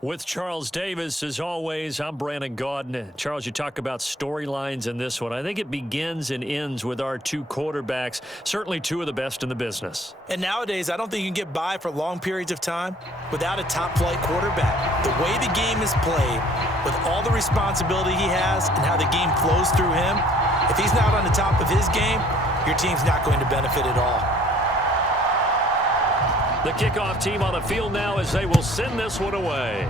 With Charles Davis, as always, I'm Brandon Gaudin. Charles, you talk about storylines in this one. I think it begins and ends with our two quarterbacks, certainly two of the best in the business. And nowadays, I don't think you can get by for long periods of time without a top-flight quarterback. The way the game is played, with all the responsibility he has and how the game flows through him, if he's not on the top of his game, your team's not going to benefit at all. The kickoff team on the field now as they will send this one away.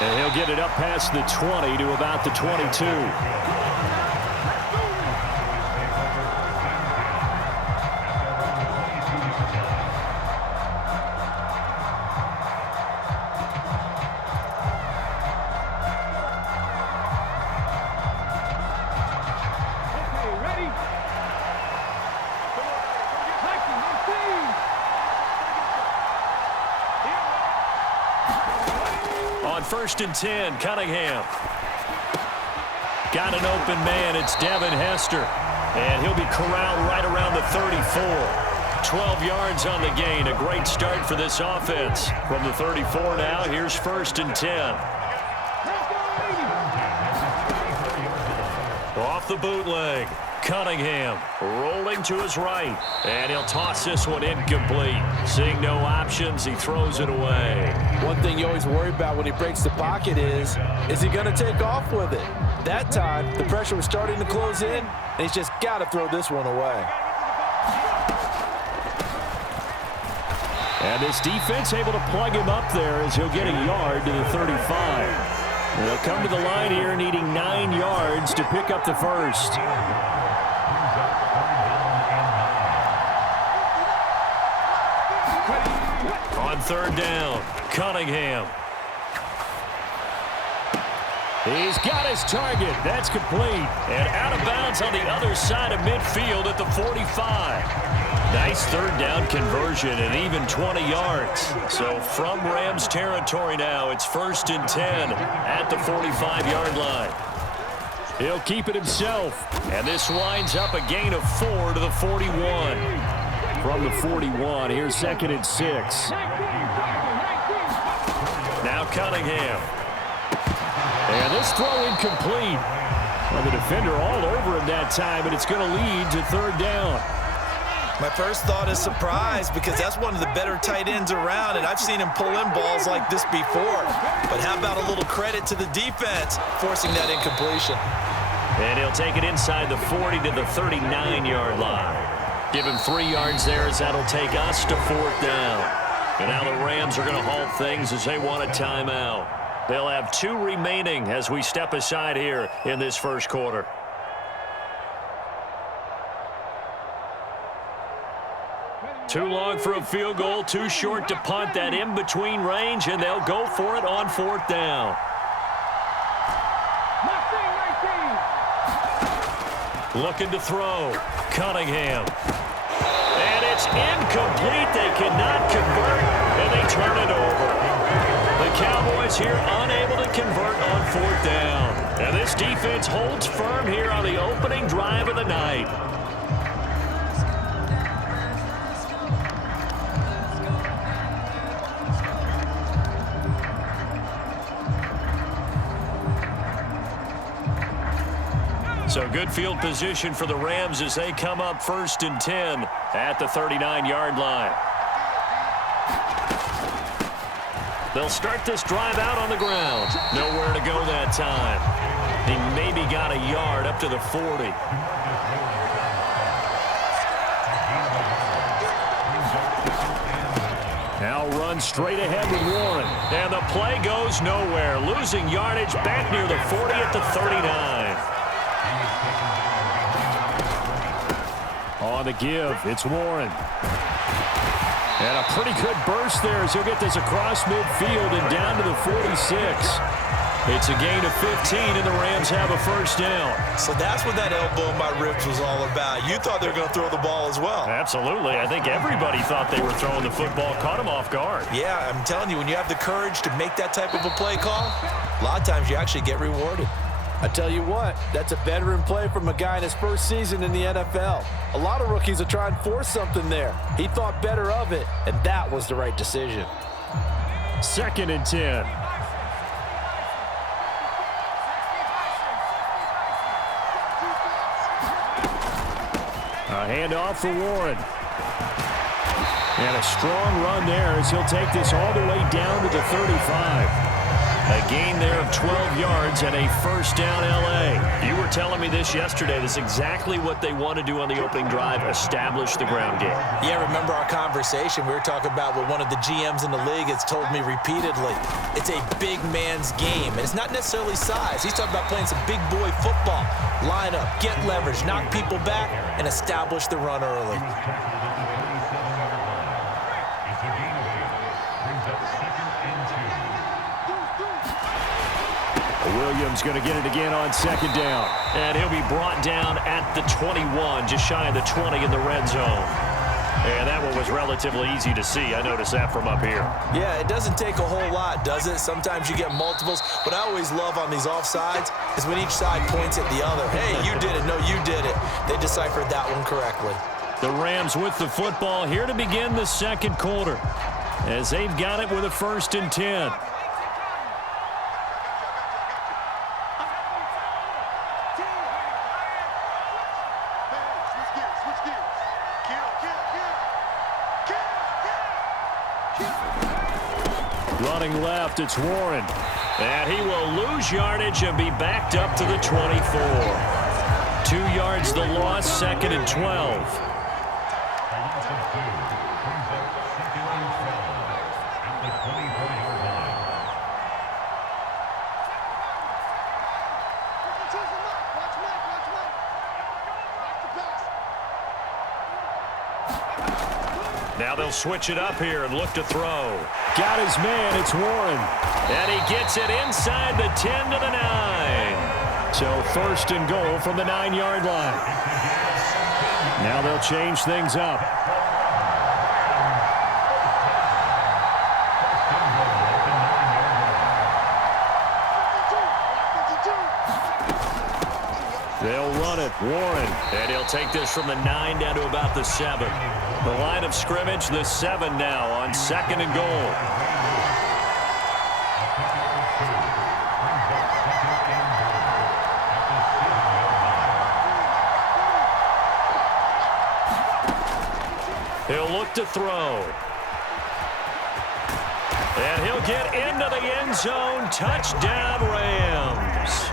And he'll get it up past the 20 to about the 22. First and 10, Cunningham. Got an open man. It's Devin Hester. And he'll be corralled right around the 34. 12 yards on the gain. A great start for this offense. From the 34 now, here's first and 10. Off the bootleg. Cunningham rolling to his right. And he'll toss this one incomplete. Seeing no options, he throws it away. One thing you always worry about when he breaks the pocket is he going to take off with it? That time, the pressure was starting to close in, and he's just got to throw this one away. And this defense able to plug him up there as he'll get a yard to the 35. They'll come to the line here needing 9 yards to pick up the first. On third down, Cunningham. He's got his target. That's complete. And out of bounds on the other side of midfield at the 45. Nice third down conversion and even 20 yards. So from Rams territory now, it's first and 10 at the 45-yard line. He'll keep it himself. And this winds up a gain of 4 to the 41. From the 41, here's second and 6. Now Cunningham. And this throw incomplete. Well, the defender all over him that time, and it's going to lead to third down. My first thought is surprise because that's one of the better tight ends around, and I've seen him pull in balls like this before. But how about a little credit to the defense forcing that incompletion? And he'll take it inside the 40 to the 39-yard line. Give him 3 yards there as that'll take us to fourth down. And now the Rams are going to halt things as they want a timeout. They'll have 2 remaining as we step aside here in this first quarter. Too long for a field goal, too short to punt that in-between range, and they'll go for it on fourth down. Looking to throw. Cunningham. And it's incomplete. They cannot convert, and they turn it over. The Cowboys here unable to convert on fourth down. And this defense holds firm here on the opening drive of the night. So good field position for the Rams as they come up first and 10 at the 39-yard line. They'll start this drive out on the ground. Nowhere to go that time. He maybe got a yard up to the 40. Now run straight ahead with Warren. And the play goes nowhere. Losing yardage back near the 40 at the 39. On the give, it's Warren. And a pretty good burst there as he'll get this across midfield and down to the 46. It's a gain of 15, and the Rams have a first down. So that's what that elbow in my ribs was all about. You thought they were going to throw the ball as well. Absolutely. I think everybody thought they were throwing the football, caught him off guard. Yeah, I'm telling you, when you have the courage to make that type of a play call, a lot of times you actually get rewarded. I tell you what, that's a veteran play from a guy in his first season in the NFL. A lot of rookies are trying to force something there. He thought better of it, and that was the right decision. 2nd and 10. A handoff for Warren. And a strong run there as he'll take this all the way down to the 35. A gain there of 12 yards and a first down L.A. You were telling me this yesterday. This is exactly what they want to do on the opening drive, establish the ground game. Yeah, remember our conversation? We were talking about what one of the GMs in the league has told me repeatedly. It's a big man's game, and it's not necessarily size. He's talking about playing some big boy football. Line up, get leverage, knock people back, and establish the run early. Williams going to get it again on 2nd down. And he'll be brought down at the 21, just shy of the 20 in the red zone. And that one was relatively easy to see. I noticed that from up here. Yeah, it doesn't take a whole lot, does it? Sometimes you get multiples. What I always love on these offsides is when each side points at the other. Hey, you did it. No, you did it. They deciphered that one correctly. The Rams with the football here to begin the 2nd quarter, as they've got it with a 1st and 10. Running left, it's Warren. And he will lose yardage and be backed up to the 24. 2 yards the loss, 2nd and 12. Now they'll switch it up here and look to throw. Got his man, it's Warren. And he gets it inside the 10 to the 9. So 1st and goal from the 9-yard line. Now they'll change things up. They'll run it, Warren. And he'll take this from the 9 down to about the 7. The line of scrimmage, the 7 now on 2nd and goal. He'll look to throw. And he'll get into the end zone. Touchdown, Rams.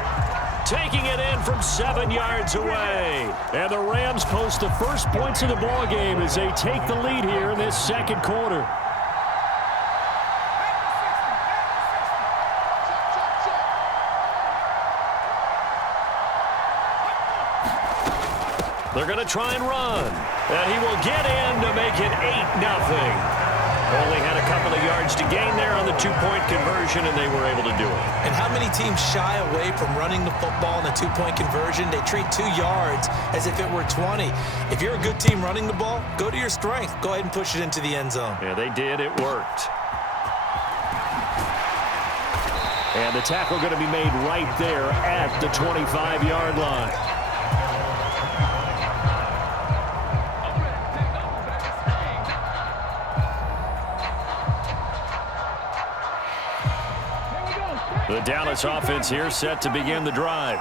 Taking it in from 7 yards away. And the Rams post the first points of the ball game as they take the lead here in this 2nd quarter. They're going to try and run. And he will get in to make it 8-0. Only had a couple of yards to gain there on the 2-point conversion, and they were able to do it. And how many teams shy away from running the football in a 2-point conversion? They treat 2 yards as if it were 20. If you're a good team running the ball, go to your strength. Go ahead and push it into the end zone. Yeah, they did. It worked. And the tackle going to be made right there at the 25-yard line. The Dallas offense here set to begin the drive.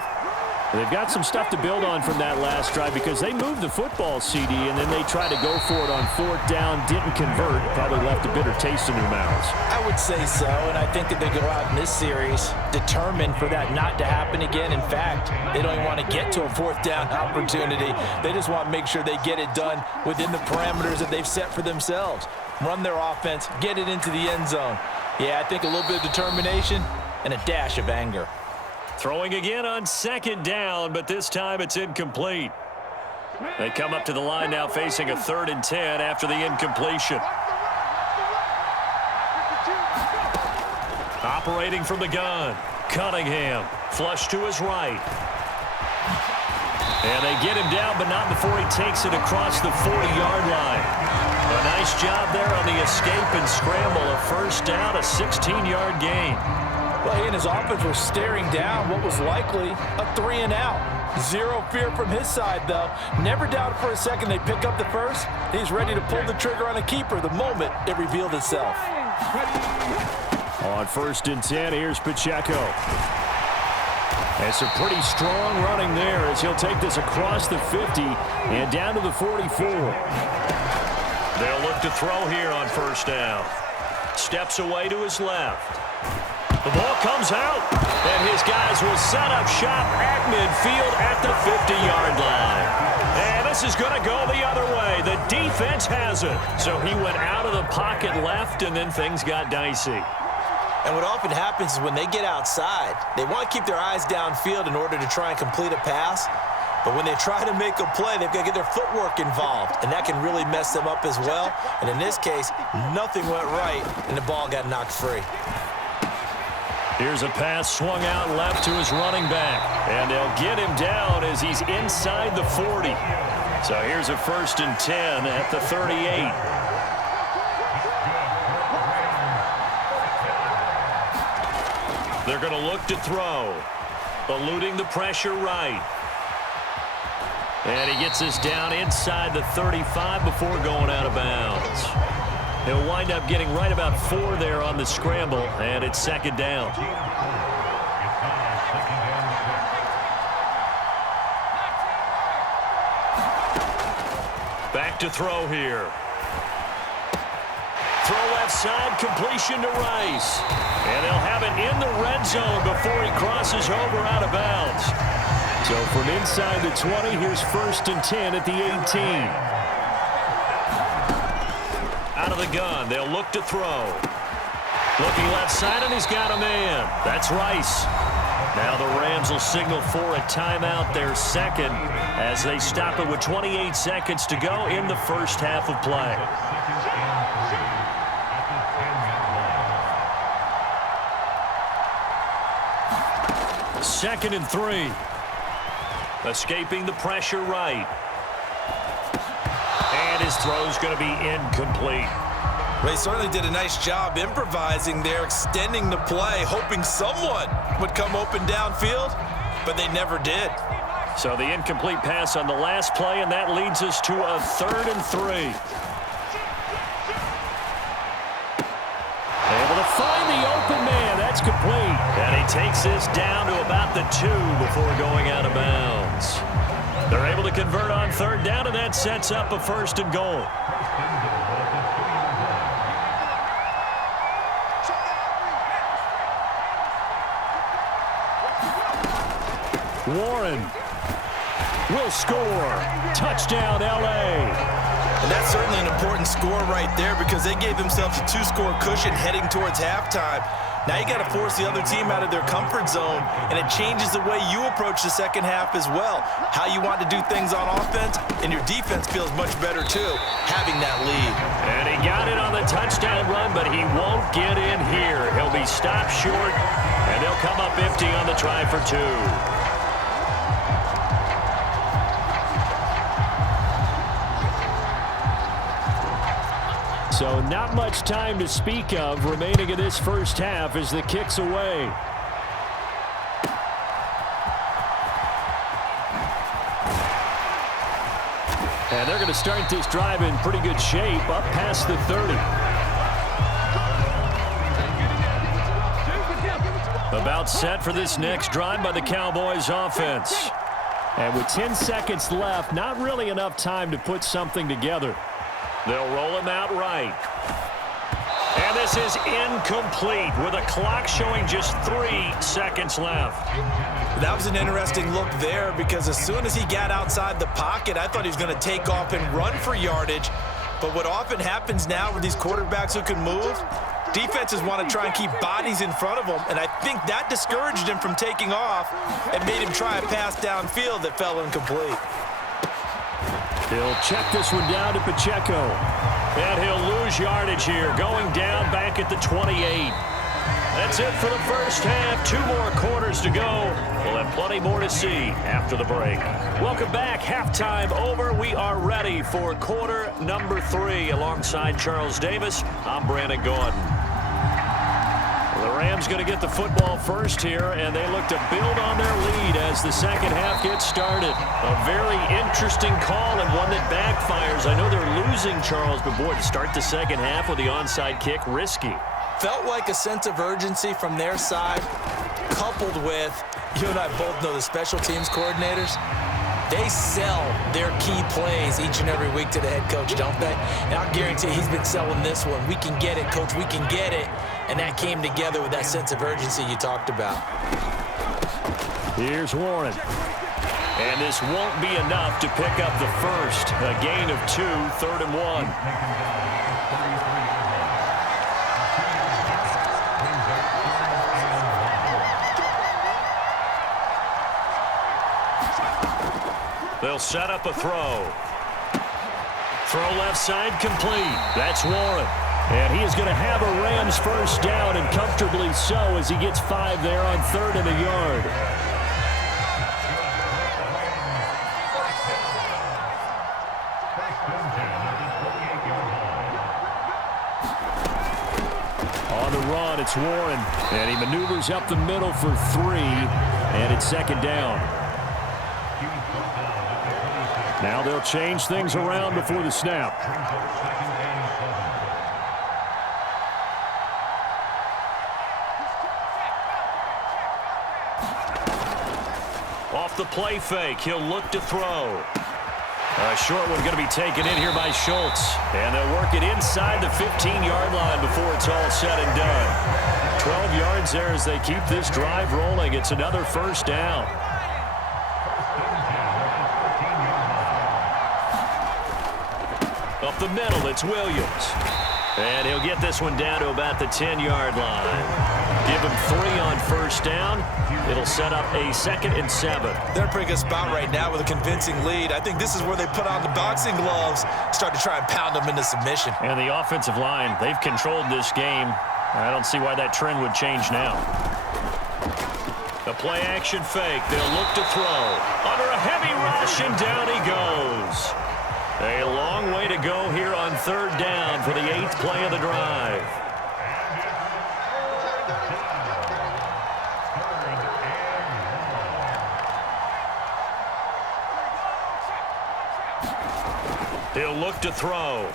They've got some stuff to build on from that last drive because they moved the football, CD, and then they tried to go for it on 4th down, didn't convert, probably left a bitter taste in their mouths. I would say so, and I think that they go out in this series determined for that not to happen again. In fact, they don't even want to get to a 4th down opportunity. They just want to make sure they get it done within the parameters that they've set for themselves. Run their offense, get it into the end zone. Yeah, I think a little bit of determination and a dash of anger. Throwing again on 2nd down, but this time it's incomplete. They come up to the line now facing a 3rd and 10 after the incompletion. Operating from the gun, Cunningham, flush to his right. And they get him down, but not before he takes it across the 40-yard line. A nice job there on the escape and scramble. A 1st down, a 16-yard gain. Well, he and his offense were staring down what was likely a 3-and-out. Zero fear from his side, though. Never doubted for a second they'd pick up the first. He's ready to pull the trigger on a keeper the moment it revealed itself. On 1st and 10, here's Pacheco. And some pretty strong running there as he'll take this across the 50 and down to the 44. They'll look to throw here on 1st down. Steps away to his left. The ball comes out, and his guys will set up shop at midfield at the 50-yard line. And this is going to go the other way. The defense has it. So he went out of the pocket left, and then things got dicey. And what often happens is when they get outside, they want to keep their eyes downfield in order to try and complete a pass. But when they try to make a play, they've got to get their footwork involved, and that can really mess them up as well. And in this case, nothing went right, and the ball got knocked free. Here's a pass swung out left to his running back, and they'll get him down as he's inside the 40. So here's a 1st and 10 at the 38. They're going to look to throw, eluding the pressure right. And he gets this down inside the 35 before going out of bounds. He'll wind up getting right about 4 there on the scramble, and it's 2nd down. Back to throw here. Throw left side, completion to Rice. And they'll have it in the red zone before he crosses over out of bounds. So from inside the 20, here's 1st and 10 at the 18. Out of the gun, they'll look to throw. Looking left side, and he's got a man. That's Rice. Now the Rams will signal for a timeout, their 2nd, as they stop it with 28 seconds to go in the 1st half of play. Second and 3. Escaping the pressure right. And his throw's going to be incomplete. They certainly did a nice job improvising there, extending the play, hoping someone would come open downfield, but they never did. So the incomplete pass on the last play, and that leads us to a 3rd and 3. Able to find the open man. That's complete. And he takes this down to about the 2 before going out of bounds. They're able to convert on 3rd down, and that sets up a 1st and goal. Warren will score. Touchdown, L.A. And that's certainly an important score right there because they gave themselves a 2-score cushion heading towards halftime. Now you got to force the other team out of their comfort zone, and it changes the way you approach the 2nd half as well. How you want to do things on offense, and your defense feels much better too, having that lead. And he got it on the touchdown run, but he won't get in here. He'll be stopped short, and they'll come up empty on the try for 2. So not much time to speak of remaining in this 1st half as the kick's away. And they're going to start this drive in pretty good shape up past the 30. About set for this next drive by the Cowboys offense. And with 10 seconds left, not really enough time to put something together. They'll roll him out right. And this is incomplete with a clock showing just 3 seconds left. That was an interesting look there because as soon as he got outside the pocket, I thought he was going to take off and run for yardage. But what often happens now with these quarterbacks who can move, defenses want to try and keep bodies in front of them, and I think that discouraged him from taking off and made him try a pass downfield that fell incomplete. He'll check this one down to Pacheco. And he'll lose yardage here, going down back at the 28. That's it for the 1st half. 2 more quarters to go. We'll have plenty more to see after the break. Welcome back. Halftime over. We are ready for quarter number 3. Alongside Charles Davis, I'm Brandon Gordon. The Rams going to get the football first here, and they look to build on their lead as the second half gets started. A very interesting call and one that backfires. I know they're losing, Charles, but boy, to start the second half with the onside kick, risky. Felt like a sense of urgency from their side, coupled with, you and I both know the special teams coordinators, they sell their key plays each and every week to the head coach, don't they? And I guarantee he's been selling this one. We can get it, coach, we can get it. And that came together with that sense of urgency you talked about. Here's Warren. And this won't be enough to pick up the first. A gain of 2, 3rd and 1. They'll set up a throw. Throw left side complete. That's Warren. And he is going to have a Rams first down, and comfortably so, as he gets 5 there on 3rd and a yard. On the run, it's Warren. And he maneuvers up the middle for 3, and it's 2nd down. Now they'll change things around before the snap. Off the play fake, he'll look to throw. A short one going to be taken in here by Schultz. And they'll work it inside the 15-yard line before it's all said and done. 12 yards there as they keep this drive rolling. It's another first down. Up the middle, it's Williams. And he'll get this one down to about the 10-yard line. Give him 3 on first down. It'll set up a 2nd and 7. They're in a pretty good spot right now with a convincing lead. I think this is where they put on the boxing gloves, start to try and pound them into submission. And the offensive line, they've controlled this game. I don't see why that trend would change now. The play action fake. They'll look to throw. Under a heavy rush, and down he goes. A long way to go here on 3rd down for the 8th play of the drive. He'll look to throw.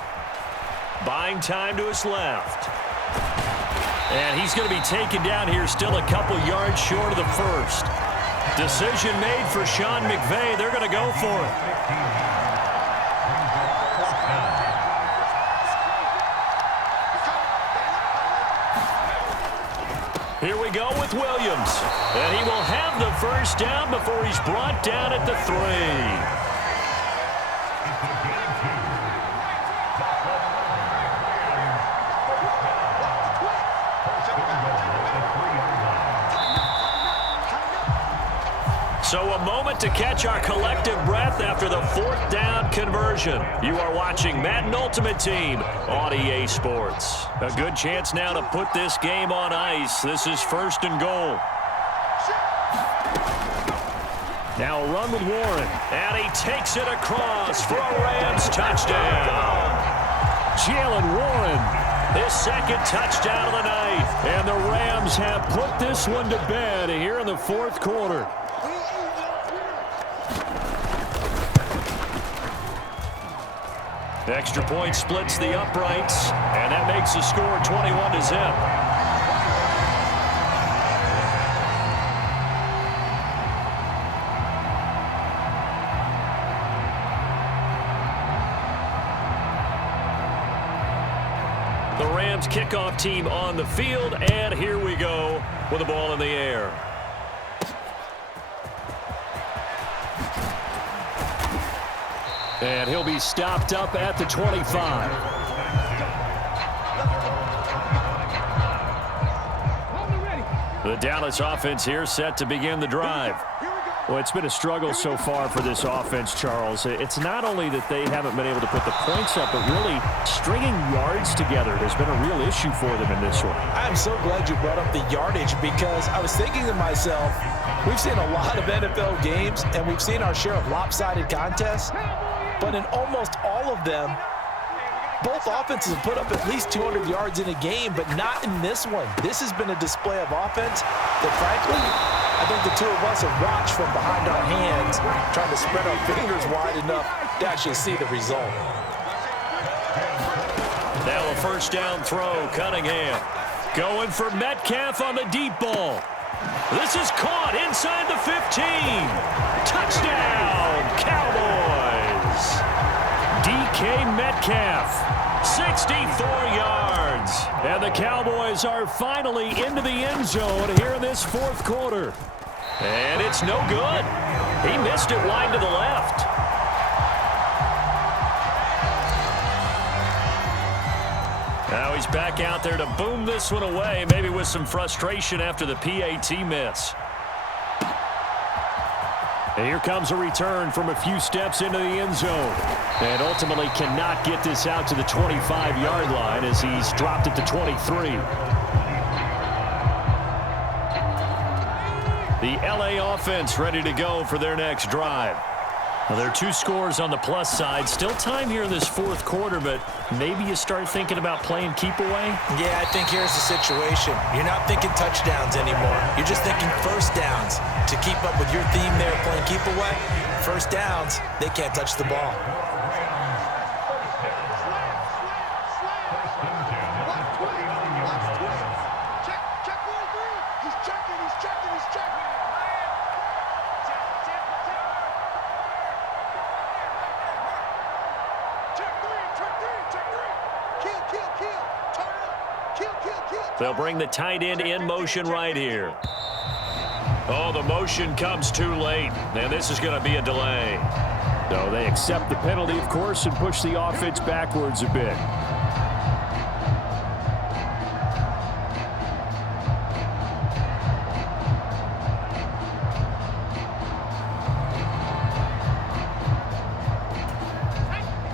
Buying time to his left. And he's going to be taken down here still a couple yards short of the first. Decision made for Sean McVay. They're going to go for it. Here we go with Williams. And he will have the first down before he's brought down at the 3. So a moment to catch our collective breath after the 4th down conversion. You are watching Madden Ultimate Team on EA Sports. A good chance now to put this game on ice. This is 1st and goal. Now a run with Warren. And he takes it across for a Rams touchdown. Jalen Warren, his 2nd touchdown of the night. And the Rams have put this one to bed here in the 4th quarter. The extra point splits the uprights, and that makes the score 21-0. The Rams kickoff team on the field, and here we go with the ball in the air. And he'll be stopped up at the 25. The Dallas offense here set to begin the drive. Well, it's been a struggle so far for this offense, Charles. It's not only that they haven't been able to put the points up, but really stringing yards together has been a real issue for them in this one. I'm so glad you brought up the yardage, because I was thinking to myself, we've seen a lot of NFL games, and we've seen our share of lopsided contests, but in almost all of them, Both offenses have put up at least 200 yards in a game, but not in this one. This has been a display of offense that, frankly, I think the two of us have watched from behind our hands, trying to spread our fingers wide enough to actually see the result. Now a first down throw, Cunningham. Going for Metcalf on the deep ball. This is caught inside the 15. Touchdown, Cowboys. DK Metcalf, 64 yards. And the Cowboys are finally into the end zone here in this fourth quarter. And it's no good. He missed it wide to the left. Now he's back out there to boom this one away, maybe with some frustration after the PAT miss. And here comes a return from a few steps into the end zone. And ultimately cannot get this out to the 25-yard line as he's dropped it to 23. The LA offense ready to go for their next drive. Well, there are two scores on the plus side. Still time here in this fourth quarter, but maybe you start thinking about playing keep away? Yeah, I think here's the situation. You're not thinking touchdowns anymore. You're just thinking first downs. To keep up with your theme there, playing keep away, first downs, they can't touch the ball. They'll bring the tight end in motion right here. Oh, the motion comes too late, and this is going to be a delay. So they accept the penalty, of course, and push the offense backwards a bit.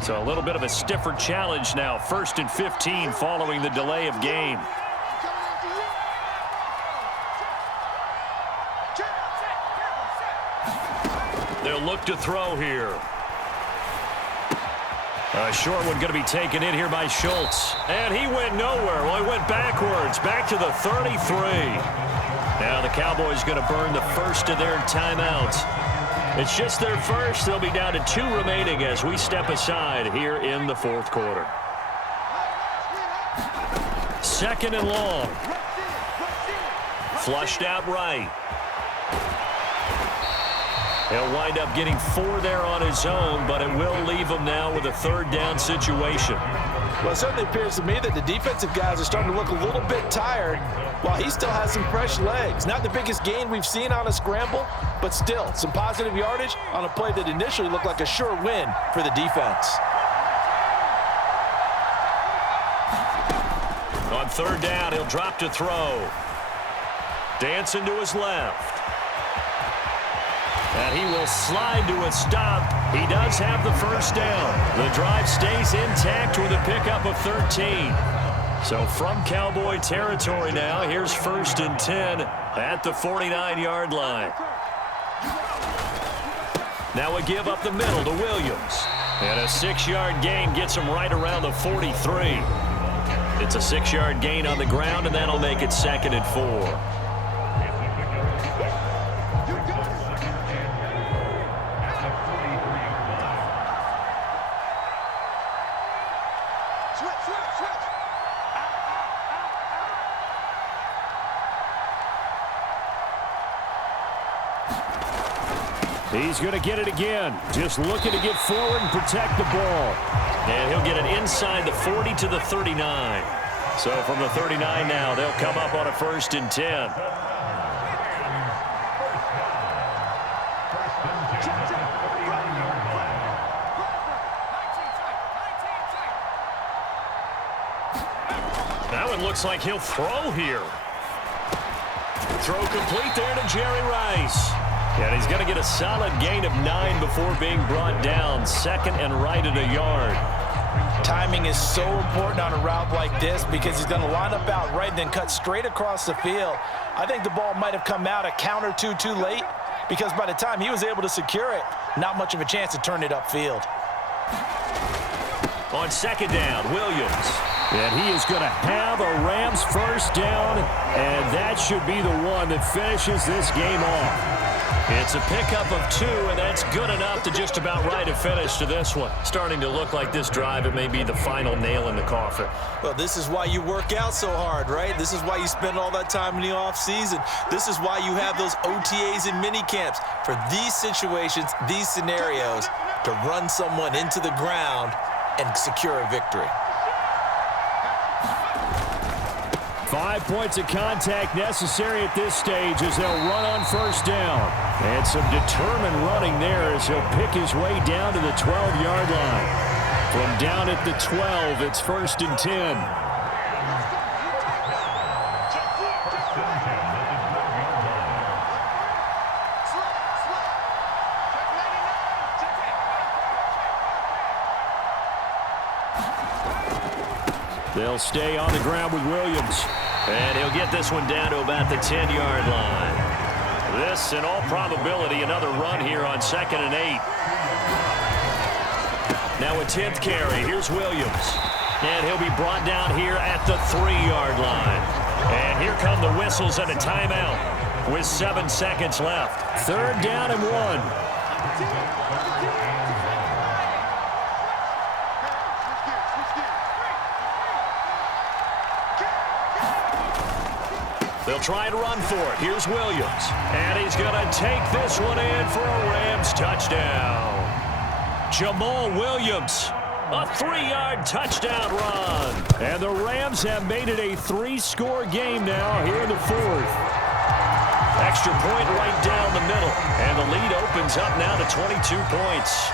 So a little bit of a stiffer challenge now. 1st and 15 following the delay of game. They'll look to throw here. A short one going to be taken in here by Schultz. And he went nowhere. Well, he went backwards, back to the 33. Now the Cowboys going to burn the first of their timeouts. It's just their first. They'll be down to 2 remaining as we step aside here in the fourth quarter. 2nd and long. Flushed out right. He'll wind up getting 4 there on his own, but it will leave him now with a 3rd down situation. Well, it certainly appears to me that the defensive guys are starting to look a little bit tired while he still has some fresh legs. Not the biggest gain we've seen on a scramble, but still some positive yardage on a play that initially looked like a sure win for the defense. On 3rd down, he'll drop to throw. Dancing to his left. And he will slide to a stop. He does have the first down. The drive stays intact with a pickup of 13. So from Cowboy territory now, here's 1st and 10 at the 49-yard line. Now a give up the middle to Williams. And a 6-yard gain gets him right around the 43. It's a 6-yard gain on the ground, and that'll make it 2nd and 4. He's going to get it again. Just looking to get forward and protect the ball. And he'll get it inside the 40 to the 39. So from the 39 now, they'll come up on a 1st and 10. Now it looks like he'll throw here. Throw complete there to Jerry Rice. And he's going to get a solid gain of 9 before being brought down. 2nd and right at a yard. Timing is so important on a route like this because he's going to line up out right and then cut straight across the field. I think the ball might have come out a count or two too late because by the time he was able to secure it, not much of a chance to turn it upfield. On second down, Williams. And he is going to have a Rams first down, and that should be the one that finishes this game off. It's a pickup of 2, and that's good enough to just about write a finish to this one. Starting to look like this drive, it may be the final nail in the coffin. Well, this is why you work out so hard, right? This is why you spend all that time in the offseason. This is why you have those OTAs and mini camps for these situations, these scenarios, to run someone into the ground and secure a victory. 5 points of contact necessary at this stage as they'll run on first down. And some determined running there as he'll pick his way down to the 12-yard line. From down at the 12, it's 1st and 10. They'll stay on the ground with Williams. And he'll get this one down to about the 10-yard line. This, in all probability, another run here on 2nd and 8. Now a 10th carry. Here's Williams. And he'll be brought down here at the 3-yard line. And here come the whistles and a timeout with 7 seconds left. 3rd down and 1. They'll try and run for it. Here's Williams. And he's going to take this one in for a Rams touchdown. Jamal Williams, a 3-yard touchdown run. And the Rams have made it a 3-score game now here in the 4th. Extra point right down the middle. And the lead opens up now to 22 points.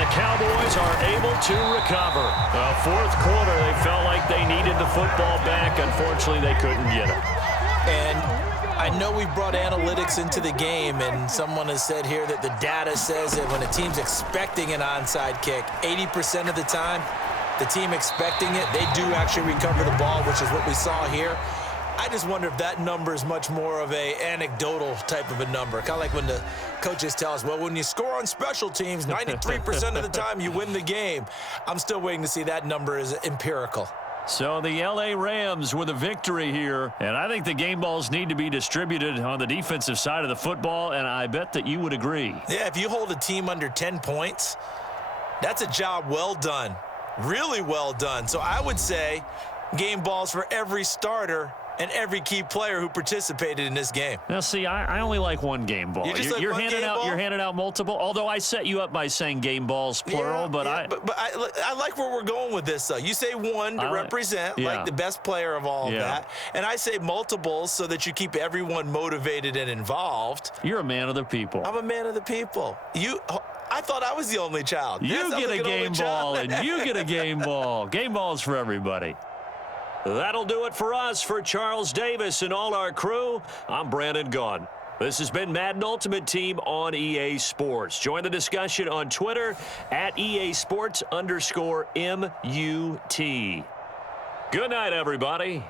The Cowboys are able to recover. Fourth quarter, they felt like they needed the football back. Unfortunately, they couldn't get it. And I know we brought analytics into the game, and someone has said here that the data says that when a team's expecting an onside kick, 80% of the time, the team expecting it, they do actually recover the ball, which is what we saw here. I just wonder if that number is much more of a anecdotal type of a number. Kind of like when the coaches tell us, well, when you score on special teams, 93% of the time you win the game. I'm still waiting to see that number is empirical. So the L.A. Rams with a victory here, and I think the game balls need to be distributed on the defensive side of the football, and I bet that you would agree. Yeah, if you hold a team under 10 points, that's a job well done, really well done. So I would say game balls for every starter and every key player who participated in this game. Now, see, I only like one game ball. You're handing out multiple. Although I set you up by saying game balls plural, but I like where we're going with this. Though you say one to represent like the best player of all of that, and I say multiples so that you keep everyone motivated and involved. You're a man of the people. I'm a man of the people. I thought I was the only child. You get a game ball, and you get a game ball. Game balls for everybody. That'll do it for us. For Charles Davis and all our crew, I'm Brandon Gaudin. This has been Madden Ultimate Team on EA Sports. Join the discussion on Twitter at EA Sports_MUT. Good night, everybody.